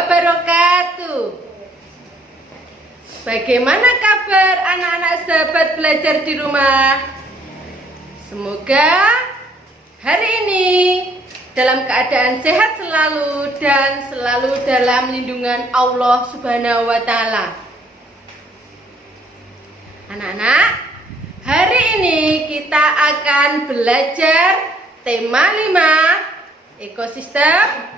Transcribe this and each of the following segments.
wabarakatuh. Bagaimana kabar anak-anak sahabat belajar di rumah? Semoga hari ini dalam keadaan sehat selalu dan selalu dalam lindungan Allah Subhanahu wa Ta'ala. Anak-anak, hari ini kita akan belajar tema 5, ekosistem.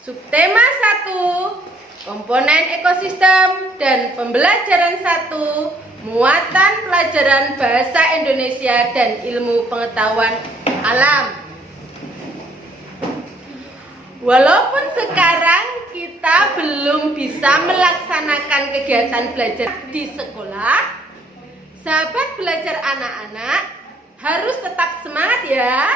Subtema 1, komponen ekosistem, dan pembelajaran 1, muatan pelajaran bahasa Indonesia dan ilmu pengetahuan alam. Walaupun sekarang kita belum bisa melaksanakan kegiatan belajar di sekolah, sahabat belajar anak-anak harus tetap semangat ya.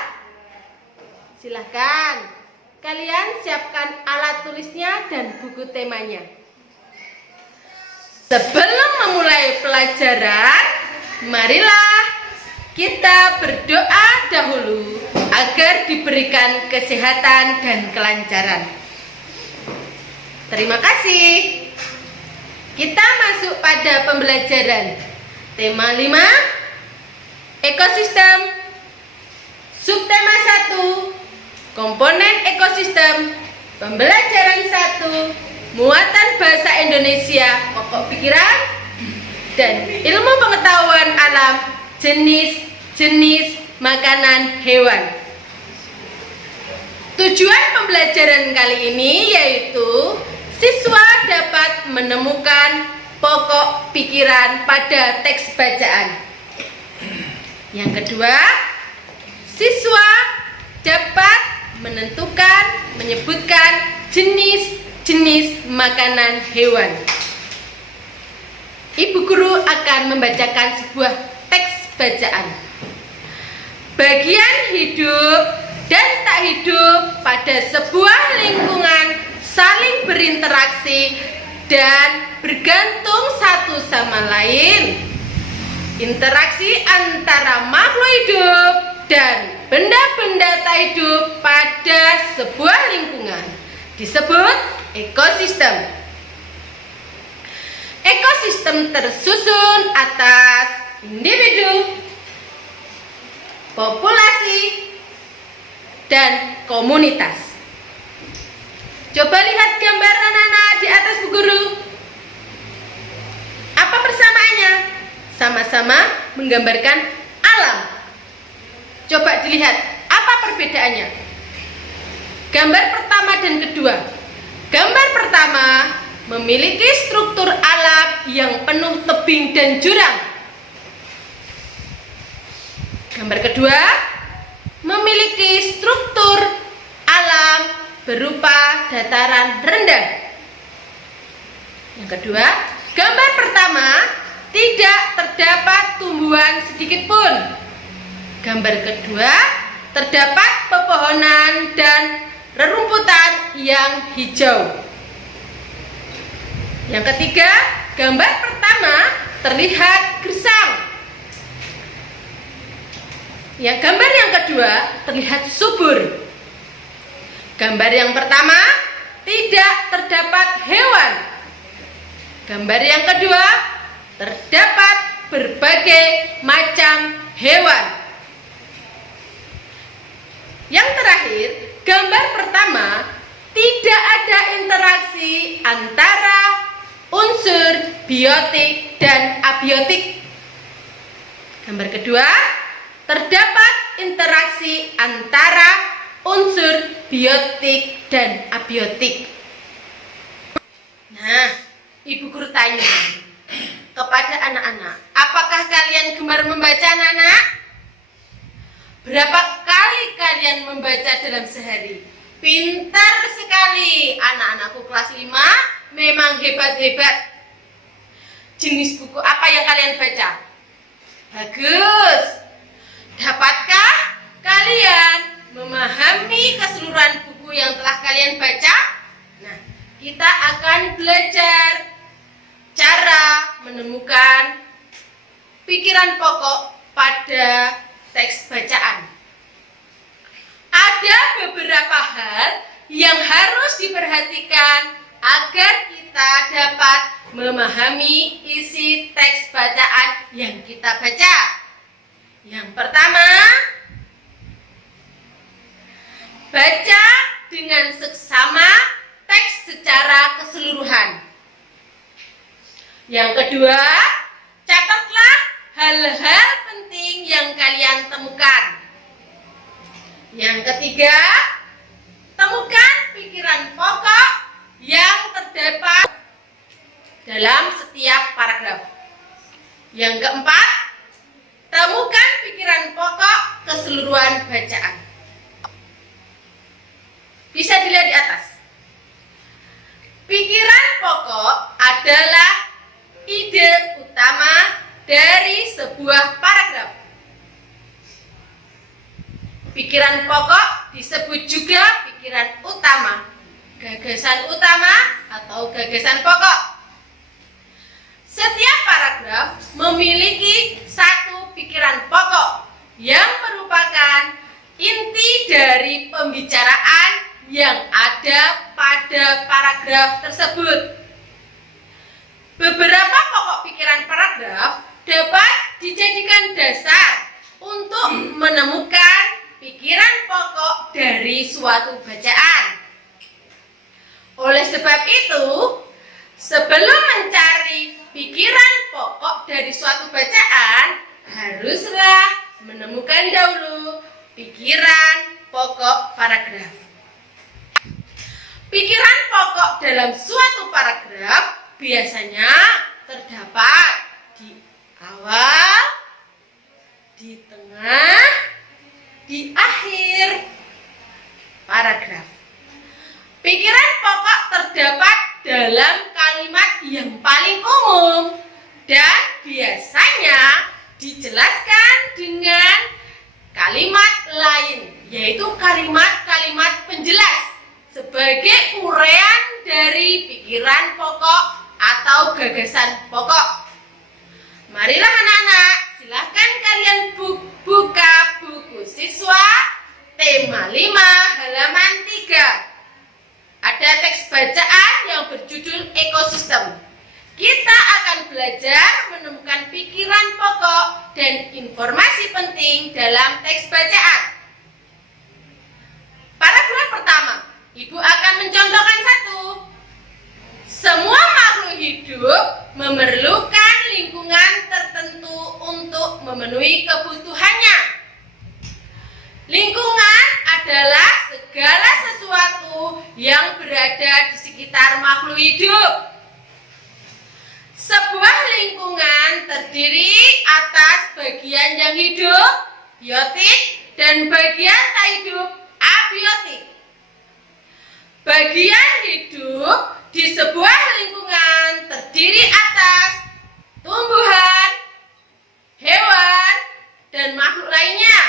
Silahkan kalian siapkan alat tulisnya dan buku temanya. Sebelum memulai pelajaran, marilah kita berdoa dahulu agar diberikan kesehatan dan kelancaran. Terima kasih. Kita masuk pada pembelajaran. Tema 5, ekosistem. Subtema 1, komponen ekosistem. Pembelajaran 1, muatan bahasa Indonesia, pokok pikiran, dan ilmu pengetahuan alam, jenis-jenis makanan hewan. Tujuan pembelajaran kali ini yaitu siswa dapat menemukan pokok pikiran pada teks bacaan. Yang kedua, siswa dapat menyebutkan jenis-jenis makanan hewan. Ibu guru akan membacakan sebuah teks bacaan. Bagian hidup dan tak hidup pada sebuah lingkungan saling berinteraksi dan bergantung satu sama lain. Interaksi antara makhluk hidup dan benda-benda tak hidup pada sebuah lingkungan disebut ekosistem. Ekosistem tersusun atas individu, populasi, dan komunitas. Coba lihat gambar anak-anak di atas bu guru. Apa persamaannya? Sama-sama menggambarkan alam. Coba dilihat apa perbedaannya. Gambar pertama dan kedua. Gambar pertama memiliki struktur alam yang penuh tebing dan jurang. Gambar kedua memiliki struktur alam berupa dataran rendah. Yang kedua, gambar pertama tidak terdapat tumbuhan sedikit pun. Gambar kedua terdapat pepohonan dan rerumputan yang hijau. Yang ketiga, gambar pertama terlihat gersang. Gambar yang kedua terlihat subur. Gambar yang pertama tidak terdapat hewan. Gambar yang kedua terdapat berbagai macam hewan. Yang terakhir, gambar pertama tidak ada interaksi antara unsur biotik dan abiotik. Gambar kedua, terdapat interaksi antara unsur biotik dan abiotik. Nah, ibu guru tanya kepada anak-anak, apakah kalian gemar membaca anak-anak? Berapa kali kalian membaca dalam sehari? Pintar sekali, anak-anakku kelas 5 memang hebat-hebat. Jenis buku apa yang kalian baca? Bagus. Dapatkah kalian memahami keseluruhan buku yang telah kalian baca? Nah, kita akan belajar cara menemukan pikiran pokok pada teks bacaan. Ada beberapa hal yang harus diperhatikan agar kita dapat memahami isi teks bacaan yang kita baca. Yang pertama, baca dengan seksama teks secara keseluruhan. Yang kedua, catatlah hal-hal penting yang kalian temukan. Yang ketiga, temukan pikiran pokok yang terdapat dalam setiap paragraf. Yang keempat, temukan pikiran pokok keseluruhan bacaan. Bisa dilihat di atas. Pikiran pokok adalah ide utama dari sebuah paragraf. Pikiran pokok disebut juga pikiran utama, gagasan utama atau gagasan pokok. Setiap paragraf memiliki satu pikiran pokok yang merupakan inti dari pembicaraan yang ada pada paragraf tersebut. Beberapa pokok pikiran paragraf dapat dijadikan dasar untuk menemukan pikiran pokok dari suatu bacaan. Oleh sebab itu, sebelum mencari pikiran pokok dari suatu bacaan, haruslah menemukan dahulu pikiran pokok paragraf. Pikiran pokok dalam suatu paragraf biasanya terdapat di awal, di tengah, di akhir paragraf. Pikiran pokok terdapat dalam kalimat yang paling umum dan biasanya dijelaskan dengan kalimat lain, yaitu kalimat-kalimat penjelas sebagai uraian dari pikiran pokok atau gagasan pokok. Marilah anak-anak, silahkan kalian buka buku siswa tema 5 halaman 3. Ada teks bacaan yang berjudul ekosistem. Kita akan belajar menemukan pikiran pokok dan informasi penting dalam teks bacaan. Paragraf pertama, Ibu akan mencontohkan satu. Semua makhluk hidup memerlukan lingkungan tertentu untuk memenuhi kebutuhannya. Lingkungan adalah segala sesuatu yang berada di sekitar makhluk hidup. Sebuah lingkungan terdiri atas bagian yang hidup, biotik, dan bagian tak hidup, abiotik. Bagian hidup di sebuah lingkungan terdiri atas tumbuhan, hewan, dan makhluk lainnya.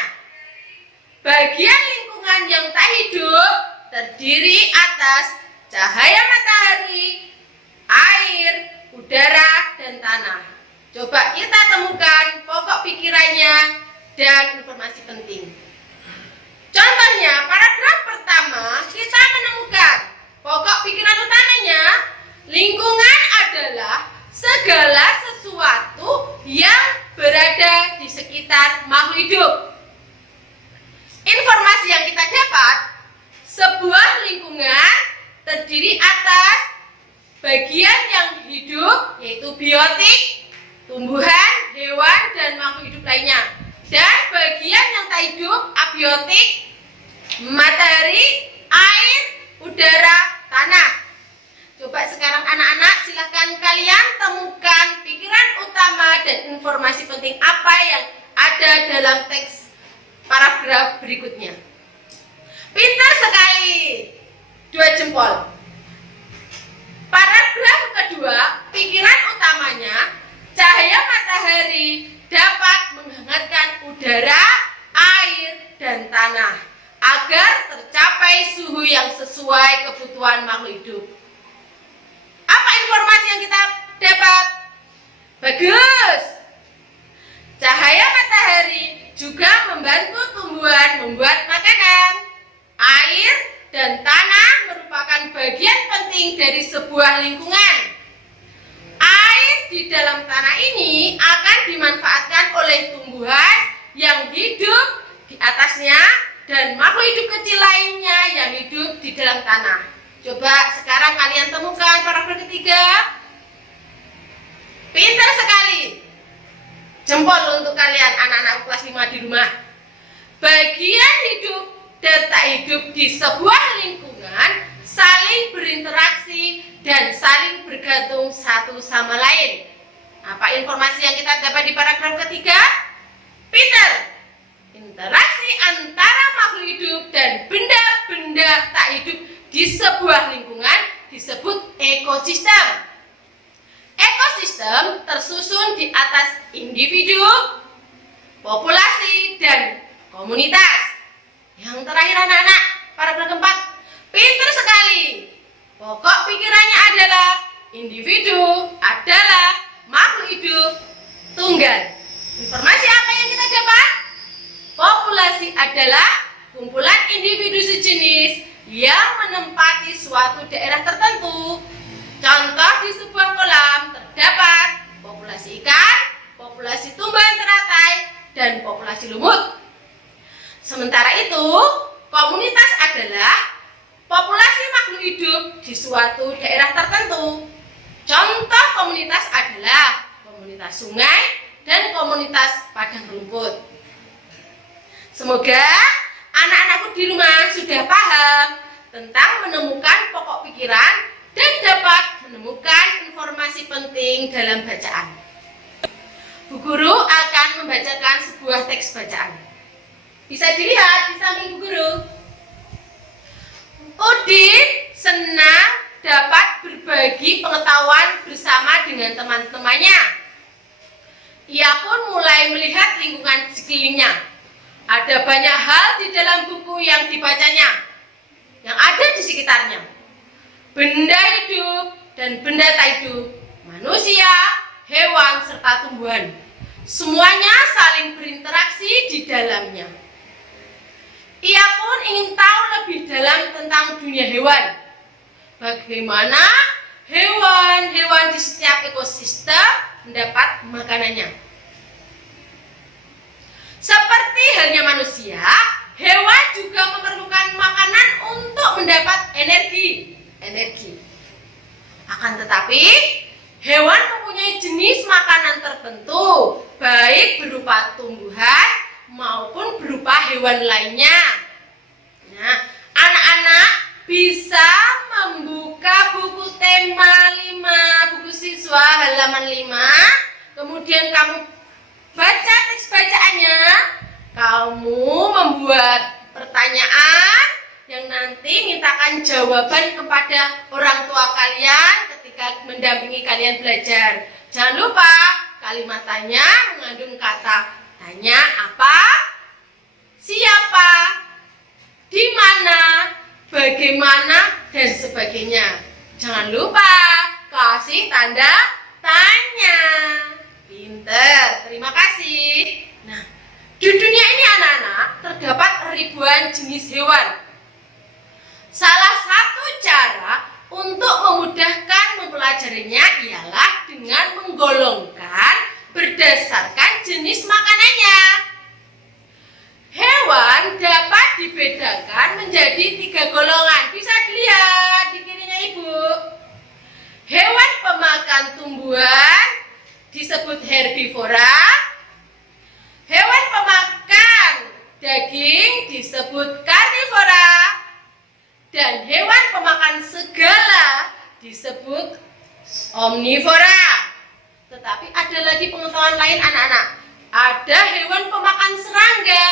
Bagian lingkungan yang tak hidup terdiri atas cahaya matahari, air, udara, dan tanah. Coba kita temukan pokok pikirannya dan informasi penting. Contohnya, paragraf pertama kita menemukan pokok pikiran utamanya, lingkungan adalah segala sesuatu yang berada di sekitar makhluk hidup. Informasi yang kita dapat, sebuah lingkungan terdiri atas bagian yang hidup, yaitu biotik, tumbuhan, hewan, dan makhluk hidup lainnya. Dan bagian yang tak hidup, abiotik, matahari, air, udara, tanah. Coba sekarang anak-anak silahkan kalian temukan pikiran utama dan informasi penting apa yang ada dalam teks paragraf berikutnya. Pintar sekali, 2 jempol. Paragraf kedua, pikiran utamanya, cahaya matahari dapat menghangatkan udara, air, dan tanah agar tercapai suhu yang sesuai kebutuhan makhluk hidup. Apa informasi yang kita dapat? Bagus! Cahaya matahari juga membantu tumbuhan membuat makanan. Air dan tanah merupakan bagian penting dari sebuah lingkungan. Air di dalam tanah ini akan dimanfaatkan oleh tumbuhan yang hidup di atasnya dan makhluk hidup kecil lainnya yang hidup di dalam tanah. Coba sekarang kalian temukan paragraf ketiga. Pintar sekali. Jempol untuk kalian anak-anak kelas 5 di rumah. Bagian hidup dan tak hidup di sebuah lingkungan saling berinteraksi dan saling bergantung satu sama lain. Apa informasi yang kita dapat di paragraf ketiga? Pintar. Interaksi antara makhluk hidup dan benda-benda tak hidup di sebuah lingkungan disebut ekosistem. Ekosistem tersusun di atas individu, populasi, dan komunitas. Yang terakhir anak-anak, paragraf keempat, pintar sekali. Pokok pikirannya adalah individu adalah makhluk hidup tunggal. Informasi apa yang kita dapat? Populasi adalah kumpulan individu sejenis yang menempati suatu daerah tertentu. Contoh di sebuah kolam terdapat populasi ikan, populasi tumbuhan teratai, dan populasi lumut. Sementara itu, komunitas adalah populasi makhluk hidup di suatu daerah tertentu. Contoh komunitas adalah komunitas sungai dan komunitas padang rumput. Semoga anak-anakku di rumah sudah paham tentang menemukan pokok pikiran dan dapat menemukan informasi penting dalam bacaan. Bu Guru akan membacakan sebuah teks bacaan. Bisa dilihat di samping Bu Guru. Udin senang dapat berbagi pengetahuan bersama dengan teman-temannya. Ia pun mulai melihat lingkungan sekelilingnya. Ada banyak hal di dalam buku yang dibacanya, yang ada di sekitarnya. Benda hidup dan benda tak hidup, manusia, hewan, serta tumbuhan. Semuanya saling berinteraksi di dalamnya. Ia pun ingin tahu lebih dalam tentang dunia hewan. Bagaimana hewan-hewan di setiap ekosistem mendapat makanannya. Seperti halnya manusia, hewan juga memerlukan makanan untuk mendapat energi. Akan tetapi, hewan mempunyai jenis makanan tertentu, baik berupa tumbuhan maupun berupa hewan lainnya. Nah, anak-anak bisa membuka buku tema 5, buku siswa halaman 5. Kemudian kamu baca teks bacaannya. Kamu membuat pertanyaan yang nanti mintakan jawaban kepada orang tua kalian ketika mendampingi kalian belajar. Jangan lupa kalimat tanya mengandung kata tanya apa, siapa, di mana, bagaimana, dan sebagainya. Jangan lupa kasih tanda tanya. Pinter, terima kasih. Nah, di dunia ini anak-anak terdapat ribuan jenis hewan. Salah satu cara untuk memudahkan mempelajarinya ialah dengan menggolongkan berdasarkan jenis makanannya. Hewan dapat dibedakan menjadi 3 golongan. Bisa dilihat di kirinya Ibu. Hewan pemakan tumbuhan disebut herbivora. Hewan pemakan daging disebut karnivora. Dan hewan pemakan segala disebut omnivora. Tetapi ada lagi pengetahuan lain anak-anak. Ada hewan pemakan serangga,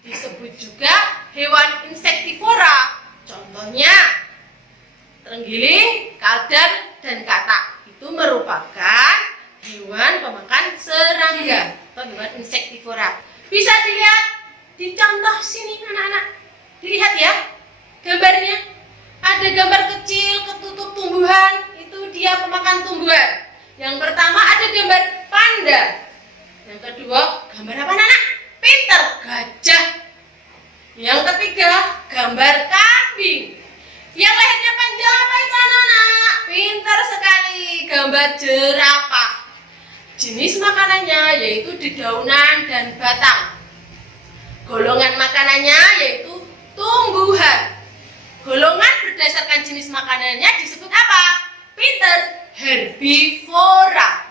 disebut juga hewan insektivora. Contohnya terenggiling, kadal, dan katak. Itu merupakan hewan pemakan serangga atau hewan insektivora. Bisa dilihat di contoh sini anak-anak. Dilihat ya gambarnya. Ada gambar kecil ketutup tumbuhan. Itu dia pemakan tumbuhan. Yang pertama ada gambar panda. Yang kedua gambar apa anak? Pinter, gajah. Yang ketiga gambar kambing. Yang lehernya panjang apa itu anak-anak? Pintar sekali, gambar jerapah. Jenis makanannya yaitu dedaunan dan batang. Golongan makanannya yaitu tumbuhan. Golongan berdasarkan jenis makanannya disebut apa? Pintar, herbivora.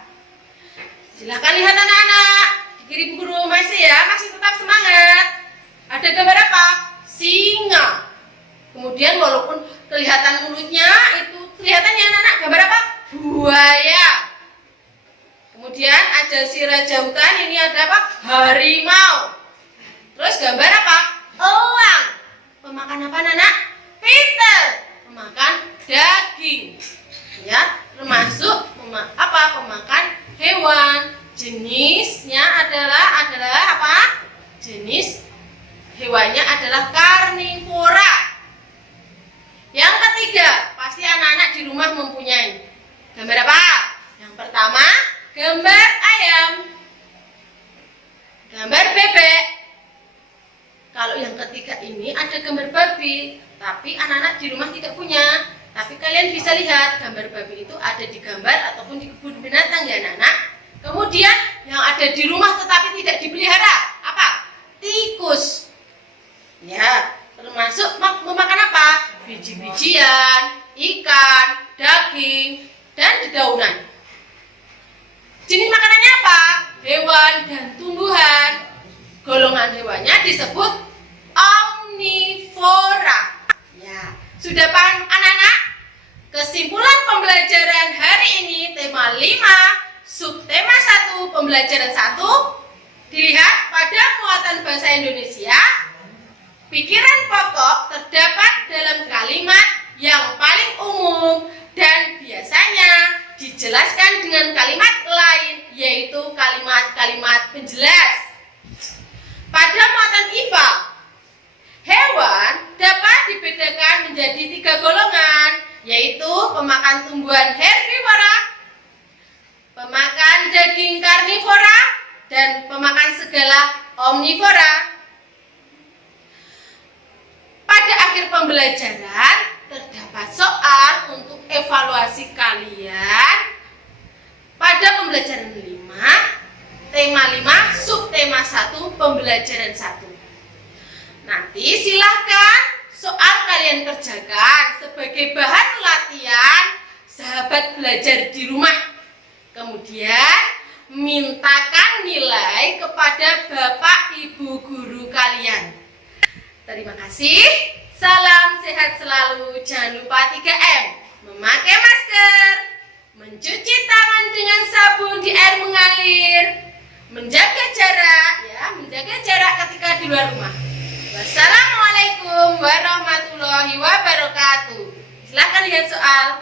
Silahkan lihat anak-anak, dikirim guru masih ya, masih tetap semangat. Ada gambar apa? Singa. Kemudian walaupun kelihatan mulutnya itu kelihatannya anak-anak gambar apa? Buaya. Kemudian ada si raja hutan, ini ada apa? Harimau. Terus gambar apa? Elang. Pemakan apa anak-anak? Pintar. Pemakan daging. Ya, termasuk pemakan hewan. Jenisnya adalah apa? Jenis hewannya adalah karnivora. Yang ketiga, pasti anak-anak di rumah mempunyai gambar apa? Yang pertama, gambar ayam, gambar bebek. Kalau yang ketiga ini ada gambar babi, tapi anak-anak di rumah tidak punya. Tapi kalian bisa lihat gambar babi itu ada di gambar ataupun di kebun binatang ya anak-anak. Kemudian yang ada di rumah tetapi tidak dipelihara, apa? Tikus. Ya, termasuk memakan apa? Biji-bijian, ikan, daging, dan dedaunan. Jenis makanannya apa? Hewan dan tumbuhan. Golongan hewannya disebut omnivora. Ya, sudah paham anak-anak? Kesimpulan pembelajaran hari ini tema 5, subtema 1, pembelajaran 1. Dilihat pada muatan bahasa Indonesia. Pikiran pokok terdapat dalam kalimat yang paling umum dan biasanya dijelaskan dengan kalimat lain, yaitu kalimat-kalimat penjelas. Pada muatan IPA, hewan dapat dibedakan menjadi 3 golongan, yaitu pemakan tumbuhan herbivora, pemakan daging karnivora, dan pemakan segala omnivora. Pada akhir pembelajaran terdapat soal untuk evaluasi kalian pada pembelajaran 5, tema 5, subtema 1, pembelajaran 1. Nanti silahkan soal kalian kerjakan sebagai bahan latihan sahabat belajar di rumah. Kemudian mintakan nilai kepada Bapak Ibu guru kalian. Terima kasih. Salam sehat selalu. Jangan lupa 3M. Memakai masker, mencuci tangan dengan sabun di air mengalir, menjaga jarak ketika di luar rumah. Wassalamualaikum warahmatullahi wabarakatuh. Silahkan lihat soal.